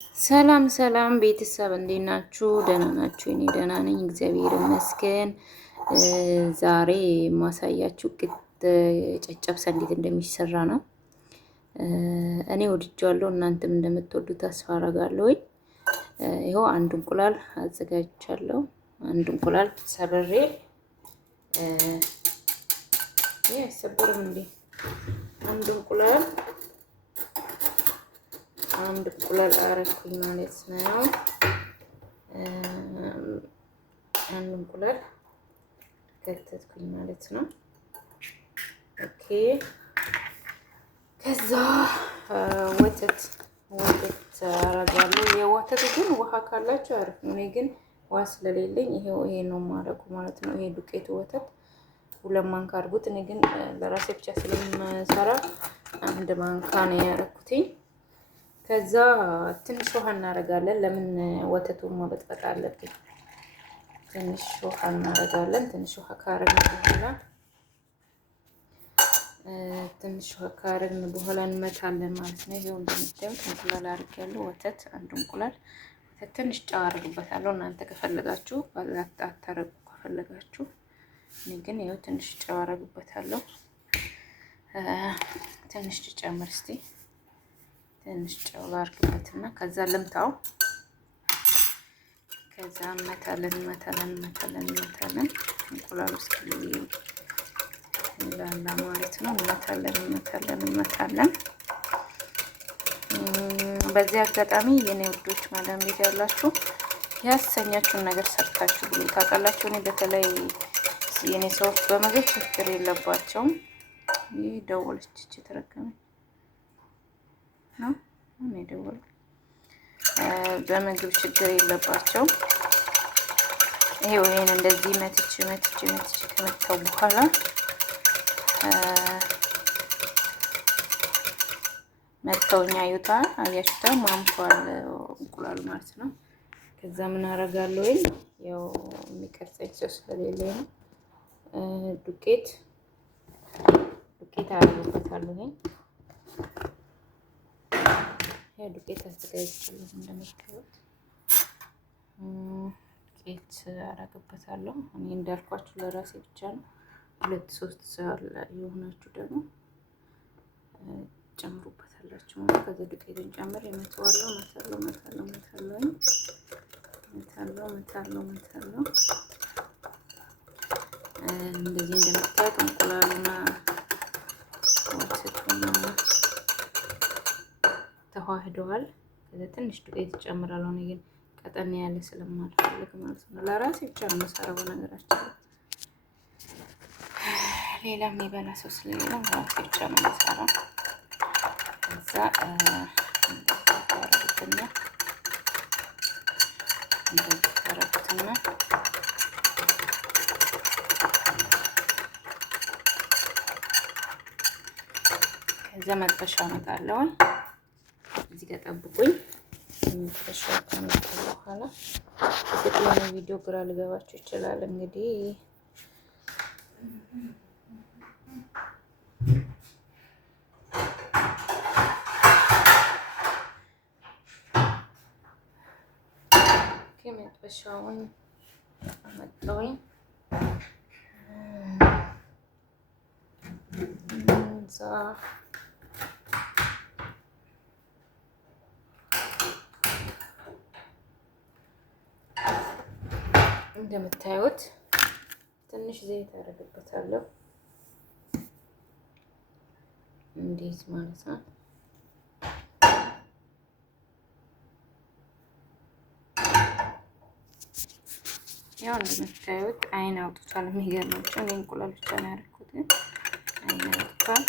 ሰላም ሰላም ቤተሰብ እንዴት ናችሁ? ደህና ናችሁ? እኔ ደህና ነኝ፣ እግዚአብሔር ይመስገን። ዛሬ ማሳያችሁ ጨጨብሳ እንዴት እንደሚሰራ ነው። እኔ ወድጄዋለሁ፣ እናንተም እንደምትወዱ ተስፋ አደርጋለሁ። ይኸው አንድ እንቁላል አዘጋጅቻለሁ። አንድ እንቁላል ሰብሬ ይሄ አይሰበርም እንዴ? አንድ እንቁላል አረኩኝ ማለት ነው። አንድ እንቁላል ከተትኩኝ ማለት ነው። ኦኬ። ከዛ ወተት አረጋለሁ። የወተቱ ግን ውሃ ካላችሁ አሪፍ ነው። እኔ ግን ውሃ ስለሌለኝ ይሄ ነው ማረጉ ማለት ነው። ይሄ ዱቄቱ ወተት 2 ማንካ አድርጉት። እኔ ግን ለራሴ ብቻ ስለምሰራ 1 ማንካ ነው ያረኩትኝ። ከዛ ትንሽ ውሃ እናደርጋለን። ለምን ወተቱን መበጥበጥ አለብኝ። ትንሽ ውሃ እናደርጋለን። ትንሽ ውሃ ካረግን በኋላ እንመታለን ማለት ነው። ይሄው እንደምታዩት እንቁላል አድርጌያለሁ። ወተት 1 እንቁላል ወተት ትንሽ ጨው አድርግበታለሁ። እናንተ ከፈለጋችሁ አታረጉ ከፈለጋችሁ። እኔ ግን ይሄው ትንሽ ጨው አድርግበታለሁ። ትንሽ ጨምር እስቲ ትንሽ ጨው ላድርግበትና ከዛ ልምታው። ከዛ መታለን እንቁላሉ ውስጥ ይላላ ማለት ነው። መታለን። በዚህ አጋጣሚ የኔ ውዶች ማዳም ቤት ያላችሁ ያሰኛችሁን ነገር ሰርታችሁ ብሉ። ታውቃላችሁ፣ እኔ በተለይ የኔ ሰዎች በምግብ ችግር የለባቸውም። ይህ ደወለች ተረከመ ነው እኔ ደወል በምግብ ችግር የለባቸው። ይሄን እንደዚህ መትቼ ከመታው በኋላ መተውኛ አዩታ አያችሁታ ማምቷል እንቁላሉ ማለት ነው። ከዛ ምን አደርጋለሁ ያው የሚቀርጸኝ ሰው ስለሌለኝ ነው። ዱቄት አደርግበታለሁ። ዱቄት አዘጋጅቻለሁ። እንደምታዩት ዱቄት አደርግበታለሁ። እኔ እንዳልኳችሁ ለራሴ ብቻ ነው። 2-3 ሰው የሆናችሁ ደግሞ ጨምሩበታላችሁ ማለት። ከዛ ዱቄቱን ጨምር የመተዋለሁ። መታለው እንደዚህ እንደምታዩት እንቁላሉና ወተቱና ተዋህደዋል። ከዛ ትንሽ ዱቄት እጨምራለሁ። እኔ ግን ቀጠን ያለ ስለማልፈልግ ማለት ነው። ለራሴ ብቻ ነው የምሰራው ነገራችን። ሌላ የሚበላ ሰው ስለሌለ ለራሴ ብቻ ነው የምሰራው። ከዛ እንደዚህ ከዛ መጥበሻ አመጣለሁ። እዚህ ጋር ጠብቁኝ። መጥበሻ ካመጣሁ በኋላ የሆነ ቪዲዮ ግራ ሊገባችሁ ይችላል። እንግዲህ መጥበሻውን አመጣሁኝ። እንደምታዩት ትንሽ ዘይት አደርግበታለሁ። እንዴት ማለት ነው? ያው እንደምታዩት አይን አውጥቷል። የሚገርማቸው እኔ እንቁላል ብቻ ነው ያደረኩት፣ አይን አውጥቷል።